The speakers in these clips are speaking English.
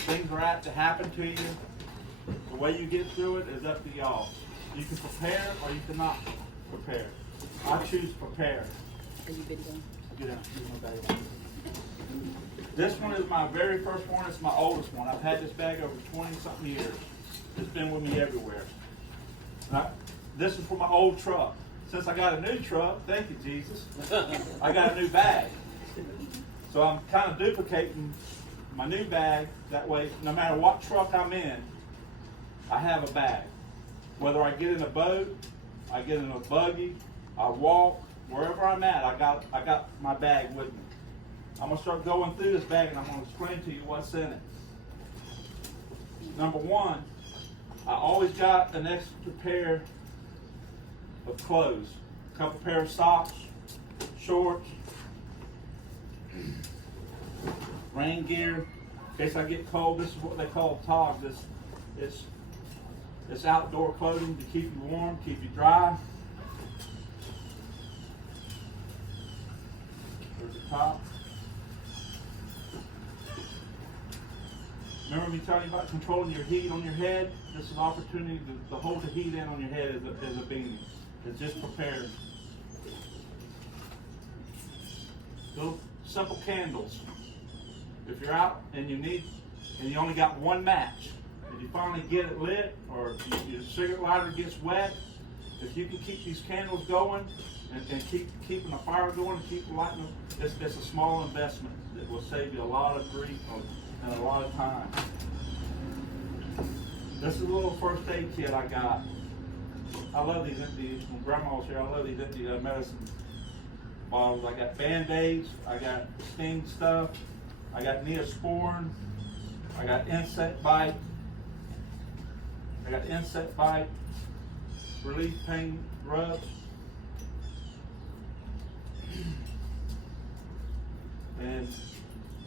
things are apt to happen to you. The way you get through it is up to y'all. You can prepare or you cannot prepare. I choose prepare. Are you big one? Get out. Get my bag. This one is my very first one. It's my oldest one. I've had this bag over 20-something years. It's been with me everywhere. This is for my old truck. Since I got a new truck, thank you, Jesus, I got a new bag. So I'm kind of duplicating my new bag. That way, no matter what truck I'm in, I have a bag. Whether I get in a boat, I get in a buggy, I walk, wherever I'm at, I got my bag with me. I'm going to start going through this bag and I'm going to explain to you what's in it. Number one, I always got an extra pair of clothes. A couple pair of socks, shorts, rain gear. In case I get cold, this is what they call togs. It's outdoor clothing to keep you warm, keep you dry. There's the top. Remember me telling you about controlling your heat on your head? This is an opportunity to hold the heat in on your head as a beanie. It's just prepared. Little simple candles. If you're out and you only got one match, if you finally get it lit or your cigarette lighter gets wet, if you can keep these candles going and keeping the fire going and keep lighting them, it's a small investment that will save you a lot of grief and a lot of time. This is a little first aid kit I got. I love these empty, when Grandma was here, I love these empty medicine bottles. I got Band-Aids, I got sting stuff, I got Neosporin, I got insect bite, relief pain rubs. And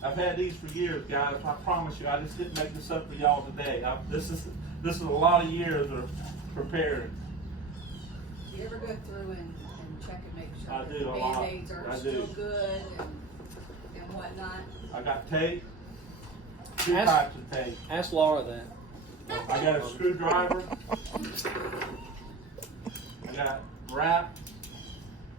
I've had these for years, guys. I promise you, I just didn't make this up for y'all today. This is a lot of years of preparing. Do you ever go through and check and make sure I that do the a lot. Band-Aids are still good and whatnot? I got tape, two types of tape. Ask Laura that. I got a screwdriver. I got wrap.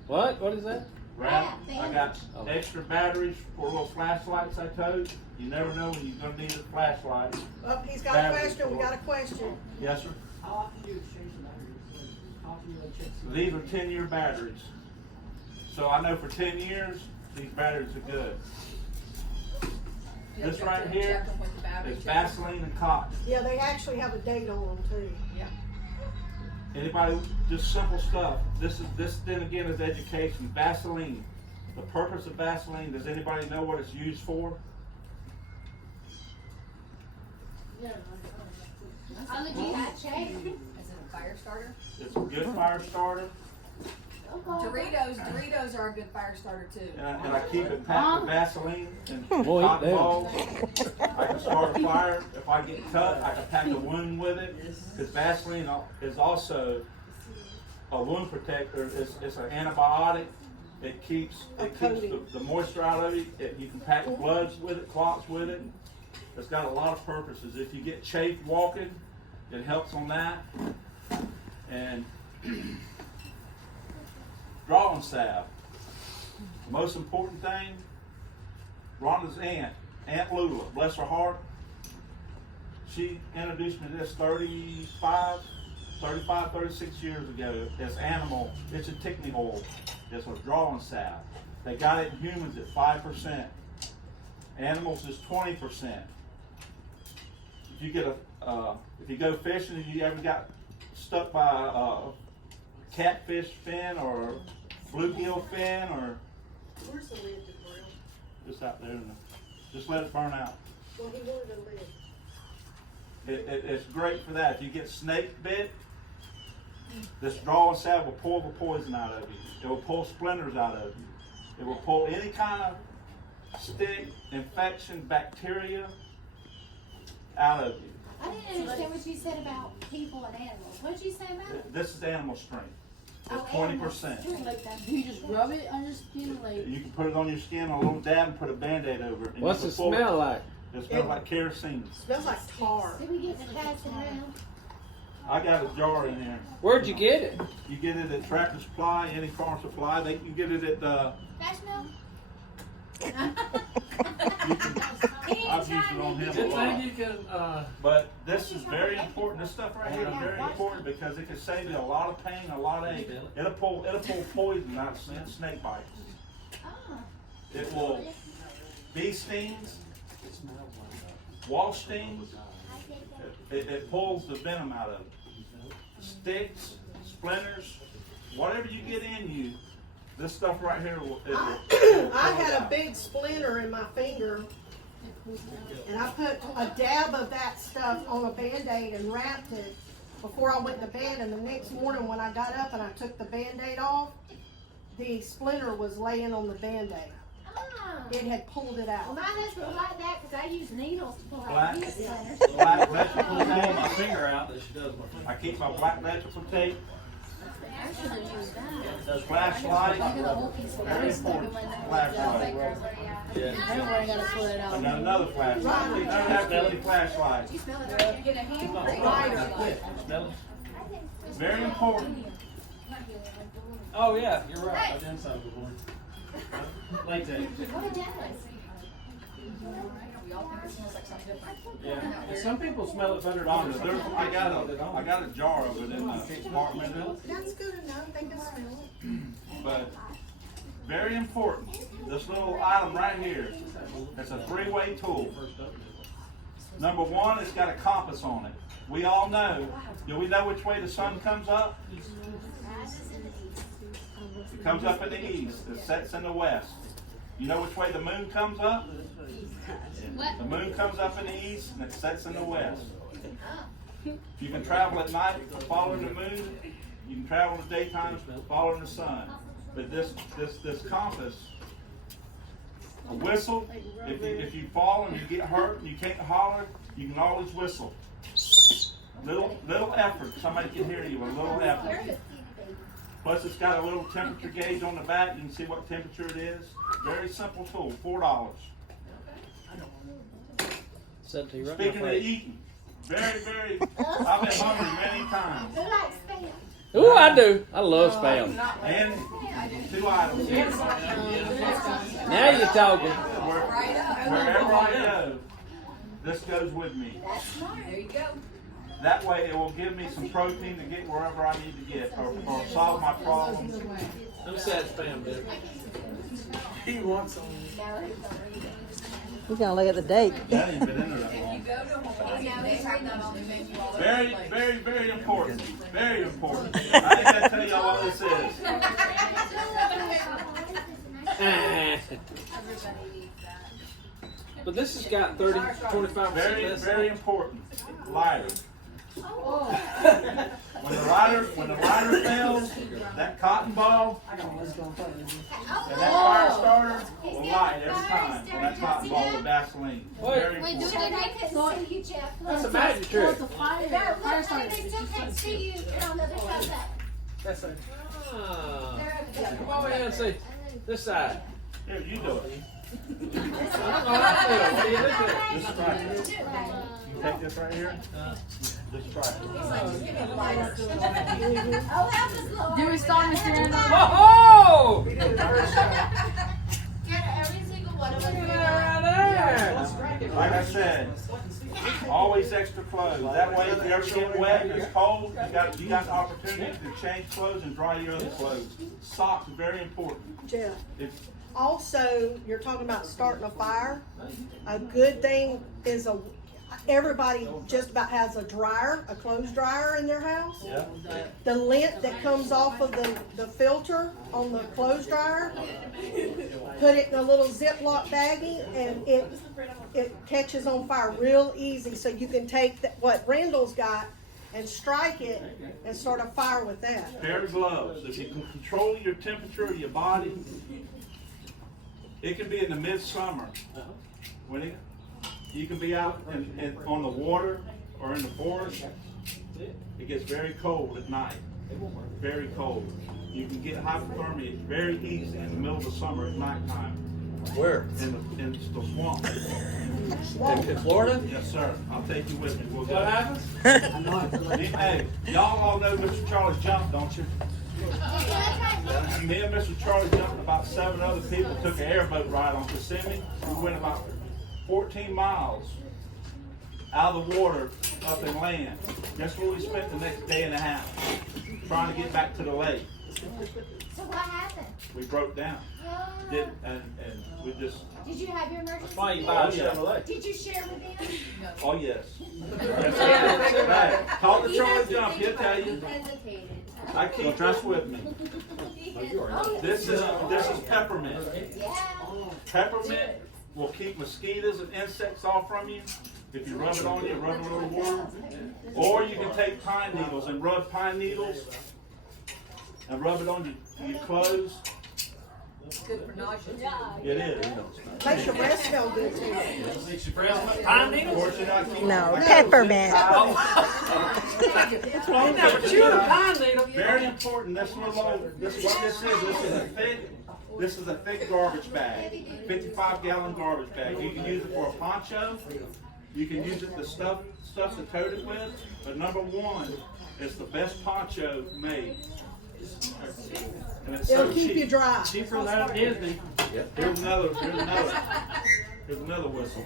What? What is that? Wrap. I got extra batteries for little flashlights I told. You never know when you're going to need a flashlight. Oh, he's got a question. We got a question. Yes, sir. How often do you exchange the batteries? How often do you check? These are 10-year batteries. So I know for 10 years, these batteries are good. You This have right to here check them with the battery is checker. Vaseline and cotton. Yeah, they actually have a date on them too. Yeah. Anybody, just simple stuff. This then again is education. Vaseline. The purpose of Vaseline, does anybody know what it's used for? On the jihad check. Is it a fire starter? It's a good fire starter. Doritos are a good fire starter too. And I keep it packed with Vaseline and Boy, eat cotton that. balls. I can start a fire. If I get cut, I can pack a wound with it. Because Vaseline is also a wound protector. It's an antibiotic. It keeps the moisture out of it. You can pack bloods with it, clots with it. It's got a lot of purposes. If you get chafe walking, it helps on that. And drawing salve. The most important thing, Rhonda's Aunt Lula, bless her heart, she introduced me to this 35, 36 years ago as animal, it's a ticking oil. It's a drawing salve. They got it in humans at 5%. Animals is 20%. If you get if you go fishing and you ever got stuck by a catfish fin or bluegill fin or Where's the lid to grill? just out there, just let it burn out. Well, he wanted a lid. It's great for that. If you get snake bit, this drawing salve will pull the poison out of you. It will pull splinters out of you. It will pull any kind of stick, infection, bacteria out of you. I didn't understand what you said about people and animals. What did you say about it? This is animal strength. It's Oh, animals. 20%. Like that. Do you just rub it on your skin? Like, You can put it on your skin on a little dab and put a Band-Aid over it. And What's you it can pull smell like? It smells like kerosene. Smells like tar. Did we get to pass it around? I got a jar in here. Where'd you get it? You get it at Tractor Supply, any farm supply. You get it at Guys, no. I've used it on him a Good lot. thing you can, But this is very important. This stuff right here is very important because it can save you a lot of pain, a lot of ache. It'll pull poison out of snake bites. Oh. It will bee stings, wasp stings. It pulls the venom out of it. Sticks, splinters, whatever you get in you, this stuff right here will. I had a big splinter in my finger, and I put a dab of that stuff on a Band-Aid and wrapped it before I went to bed. And the next morning when I got up and I took the Band-Aid off, the splinter was laying on the Band-Aid. Ah. It had pulled it Well, out. my husband would like that because I use needles to pull Black. out his splinters. Black electrical pull my tape. finger out that she does my finger. I keep my black electrical tape. I should have used that. Flashlight. Very Very important. Flashlight. Yeah. Don't worry, I gotta pull it off. And then another flashlight. Please don't have to be flashlight. You smell it? Get a hand Lighter. Smell it? Very important. Oh, yeah, you're right. I've done something before. Latex. Oh, it does. Yeah. And some people smell it better than Rhonda, others. I got a jar of it in the compartment. That's good enough. They can smell it. But very important. This little item right here. It's a three-way tool. Number one, it's got a compass on it. We all know. Do we know which way the sun comes up? It comes up in the east. It sets in the west. You know which way the moon comes up? The moon comes up in the east and it sets in the west. You can travel at night following the moon. You can travel in the daytime following the sun. But this compass, a whistle. If you fall and you get hurt and you can't holler, you can always whistle. Little effort. Somebody can hear you with a little effort. Plus, it's got a little temperature gauge on the back. You can see what temperature it is. Very simple tool. $4. Said to you right in Speaking my of face. eating, very. I've been hungry many times. Who likes spam? Ooh, I do. I love spam. And two items here. Now you're talking. Wherever I go, this goes with me. That's smart. There you go. That way, it will give me some protein to get wherever I need to get, or solve my problems. I'm sad spam, dude. He wants some. We're gonna look at the date. That ain't been in there that long. Very important. Very important. I ain't gotta tell y'all what this is. But this has got 30, 25% Very, less. very important. Lighter. When the lighter fails, that cotton ball and that fire starter will light every time on that cotton ball with Vaseline. Very Wait, do important. they couldn't see you, Jeff? That's a magic trick. No, look, they still can't see you. They're on the other side of that. That's a. Ah. They're over there. Come over here and see. This side. Here, you do it. I don't know how I feel. What do you think of it? Just try it. You take this right here. Just try it. Oh, that was low. Do we start, Mr. Randall? Oh! Get every single one of us. Look at that right there. Like I said, always extra clothes. That way, if you ever get wet and it's cold, you got the opportunity to change clothes and dry your other clothes. Socks are very important. Jeff. It's, Also, you're talking about starting a fire. A good thing is everybody just about has a dryer, a clothes dryer in their house. yeah. The lint that comes off of the filter on the clothes dryer, put it in a little Ziploc baggie, and it catches on fire real easy. So you can take what Randall's got and strike it and start a fire with that. Pair of gloves. If you can control your temperature of your body, it can be in the midsummer. When you can be out on the water or in the forest. It gets very cold at night. Very cold. You can get hypothermia very easy in the middle of the summer at nighttime. Where? in the swamp. In Florida? Yes, sir. I'll take you with me. We'll go. What happens? Hey, y'all all know Mr. Charlie Jump, don't you? Me and Mr. Charlie Jump and about 7 other people took an airboat ride on Kissimmee. We went about 14 miles out of the water up in land. Guess where we spent the next day and a half? Trying to get back to the lake. So what happened? We broke down. And we just, Did you have your emergency? That's why you buy a Oh, yeah. Chevrolet. Did you share with them? oh yes. Yes, sir. Right. Talk to Charlie Jump, he'll tell you. Hesitated. I keep trust with me. This is peppermint. Yeah. Peppermint will keep mosquitoes and insects off from you. If you rub it on you, rub a little water. Or you can take pine needles and rub pine needles and rub it on your clothes. Good for nausea. It is. Makes your breath smell good too. Makes your breath smell. Pine Of needles? course, you're not keeping No, peppermint. I never chewed a pine needle. Very important. This is what this is. This is a thick garbage bag, 55-gallon garbage bag. You can use it for a poncho. You can use it to stuff to tote it with. But number one, it's the best poncho made. And it's It'll so keep cheap. you dry. Cheaper than Disney. Here's another whistle.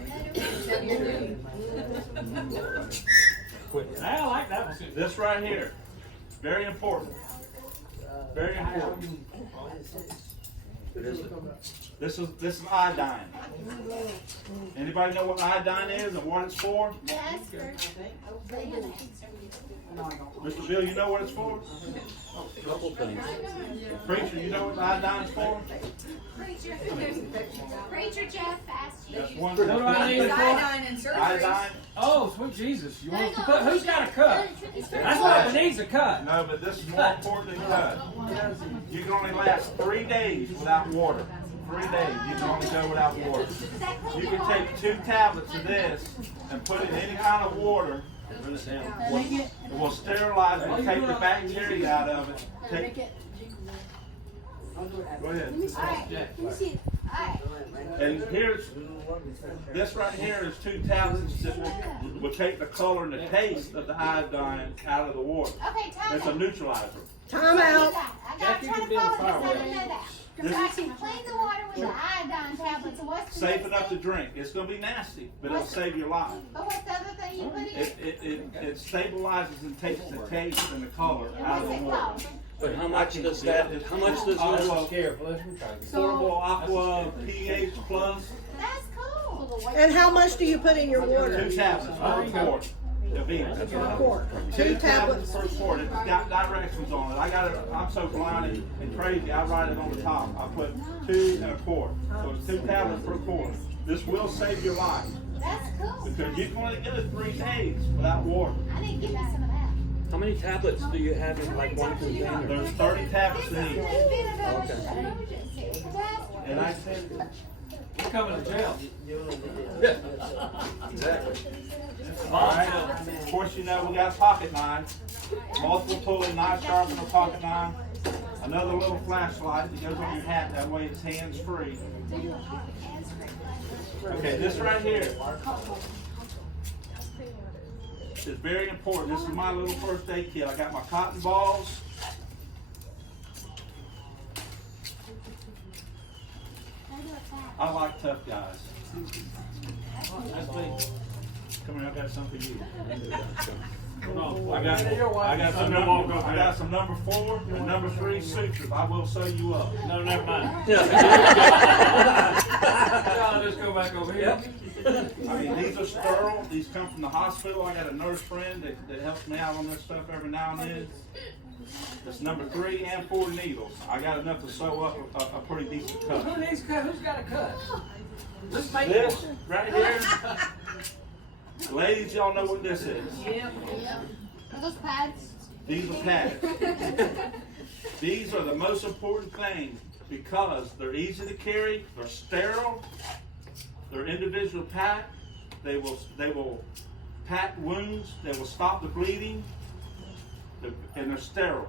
I like that one. This right here, very important. Very important. This is iodine. Anybody know what iodine is and what it's for? Yes, for Mr. Bill, you know what it's for? Couple things. Preacher, you know what iodine's for? Preacher Jeff asked you. That's one. What do I need it for? Iodine and surgery. Iodine? Oh, sweet Jesus. You want to put, who's got a cut? That's what needs a cut. No, but this is more important than cut. You can only last 3 days without water. 3 days, you can only go without water. You can take 2 tablets of this and put it in any kind of water. It will sterilize it and take the bacteria out of it. Go ahead. And this right here is 2 tablets that will take the color and the taste of the iodine out of the water. Okay, time It's a neutralizer. Time out. I gotta try to follow this. I didn't know that. So I can clean the water with the iodine tablets. And what's the Safe next enough to thing? drink. It's going to be nasty, but it'll save your life. But what's the other thing you put in? It stabilizes and takes the taste and the color And out of what's the it water. called? But how much does that, how much does this? Careful. Portable Aqua pH Plus, That's cool. And how much do you put in your 2 water? tablets per quart. of each. A quart. 2 2 tablets tablets. per quart. It's got directions on it. I got it. I'm so blind and crazy. I write it on the top. I put 2 and a quart. So it's 2 tablets per quart. This will save your life That's cool. because you can only get it 3 days without water. I need to give me some of that. How many tablets do you have in like one container? There's 30 tablets in each. Okay. And I said, You're coming to jail. Exactly. all right. Of course, you know we got pocket knives, multiple tool, knife sharpener, pocket knife, another little flashlight that goes on your hat. That way it's hands free. Okay, this right here is very important. This is my little first aid kit. I got my cotton balls. I like tough guys. That's me. Come here, I got something for you. I got some number 4 and number 3 sutures. I will sew you up. No, never mind. I'll just go back over here. I mean, these are sterile. These come from the hospital. I got a nurse friend that helps me out on this stuff every now and then. It's number 3 and 4 needles. I got enough to sew up a pretty decent cut. Who needs cut? Who's got a cut? Let's make This right here, ladies, y'all know what this is. Are those pads? These are pads. These are the most important thing because they're easy to carry, they're sterile, they're individual packed, they will pack wounds, they will stop the bleeding, and they're sterile.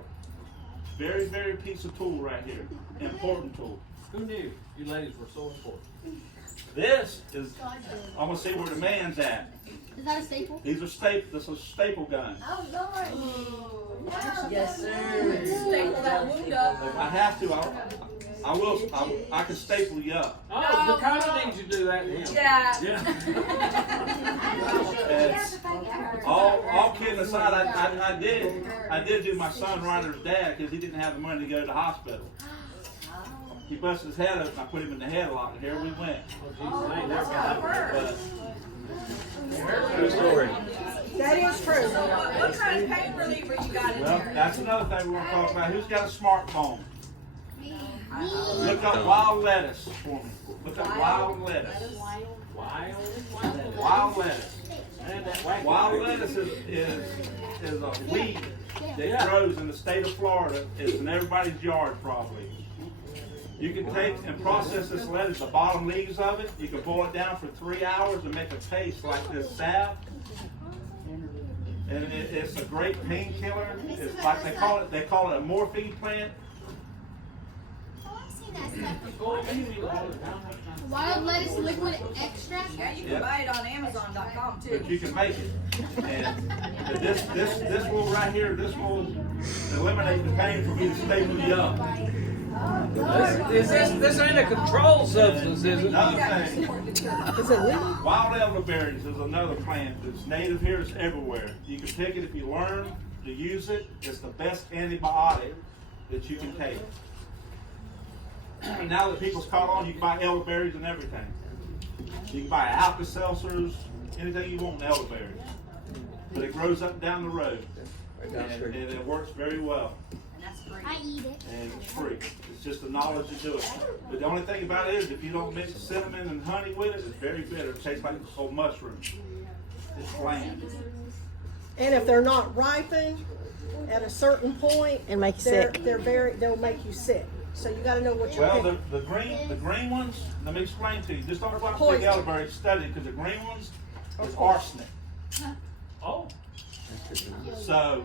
Very, very piece of tool right here. Important tool. Who knew you ladies were so important? This is, I'm gonna see where the man's at. Is that a staple? These are staple, this is a staple gun. Oh, Lord. Yes, sir. Staple that wound up. If I have to, I will, I can staple you up. Oh, the kind of things you do that to him. Yeah. Yeah. And all kidding aside, I did do my son Ryder's dad because he didn't have the money to go to the hospital. He busted his head up and I put him in the headlock and here we went. Oh, Jesus, I ain't never got But True story. That is true. What kind of pain reliever you got in well, there? that's another thing we want to talk about. Who's got a smartphone? Me. Look up wild lettuce for me. Look up wild lettuce. Wild lettuce. Wild lettuce is a weed that grows in the state of Florida. It's in everybody's yard probably. You can take and process this lettuce, the bottom leaves of it. You can boil it down for 3 hours and make a paste like this salve. And it's a great painkiller. It's like they call it a morphine plant. Oh, I've seen that stuff. Wild lettuce liquid extract. Yeah, you can buy it on Amazon.com too. But you can make it. And this will right here, this will eliminate the pain for me to staple you up. This ain't a controlled substance, is it? Another thing, Is it legal? wild elderberries is another plant that's native here, it's everywhere. You can pick it if you learn to use it. It's the best antibiotic that you can take. Now that people's caught on, you can buy elderberries and everything. You can buy Alka-Seltzers, anything you want in elderberries. But it grows up and down the road. Right down the And street. it works very well. And that's free. I eat it. And it's free. It's just the knowledge to do it. But the only thing about it is if you don't mix cinnamon and honey with it, it's very bitter. It tastes like a whole mushroom. It's bland. And if they're not ripened at a certain point, It'll make you sick. they'll make you sick. So you gotta know what you're Well, picking. the green ones, let me explain to you. Just don't go out and Poison. take elderberry study because the green ones is arsenic. Oh. So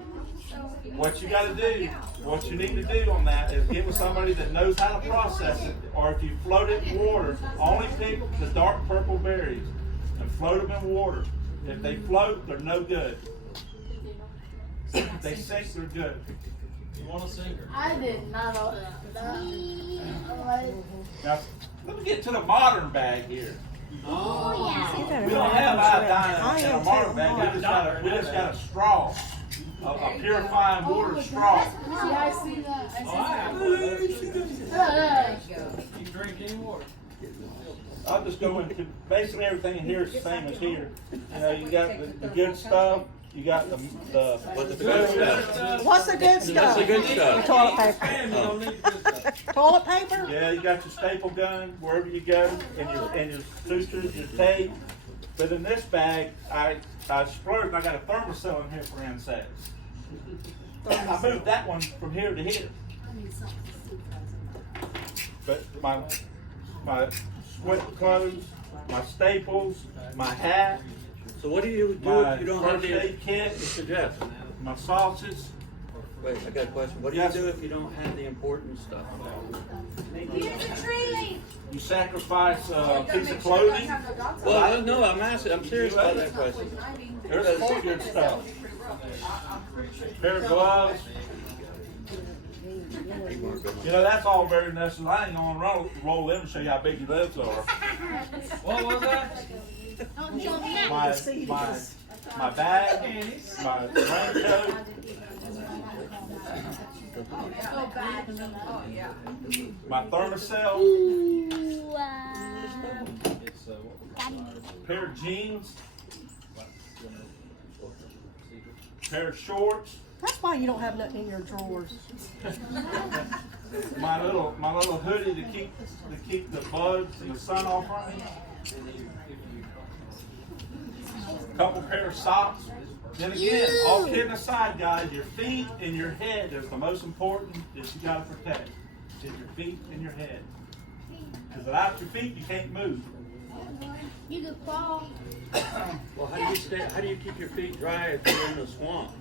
what you gotta do, what you need to do on that is get with somebody that knows how to process it, or if you float it in water, only pick the dark purple berries and float them in water. If they float, they're no good. If they sink, they're good. You want a singer? I did not know that. Now, let me get to the modern bag here. Oh, yeah. We don't have iodine in a modern bag. We just got a straw, a purifying water straw. I see that. Oh, I have one of those. You drink any water? I'll just go into basically everything in here is the same as here. You know, you got the good stuff. You got the What's the good stuff? What's the good That's stuff? the good stuff. Toilet paper. Man, you don't need this stuff. Toilet paper? yeah. You got your staple gun wherever you go, and your sutures, your tape. But in this bag, I splurged. I got a thermocell in here for insects. I moved that one from here to here. But my sweat clothes, my staples, my hat, So what do you do my if you don't have first the? aid kit, Mr. Jeff, my sauces. wait, I got a question. What do Yes. you do if you don't have the important stuff? Here's a tree. You sacrifice a piece of clothing. Well, no, I'm asking. I'm serious about that question. There's more good stuff. Pair of gloves. You know, that's all very necessary. I ain't gonna roll them and show you how big your lips are. What was that? Don't show me that. My bag, my raincoat, So bad. Oh, yeah. my thermocell, Ooh, pair of jeans, pair of shorts, That's why you don't have nothing in your drawers. my little hoodie to keep the bugs and the sun off of me. Couple pair of socks. Then again, all kidding aside, guys, your feet and your head is the most important that you gotta protect. Is your feet and your head. Because without your feet, you can't move. you could fall. Well, how do you keep your feet dry if you're in the swamps?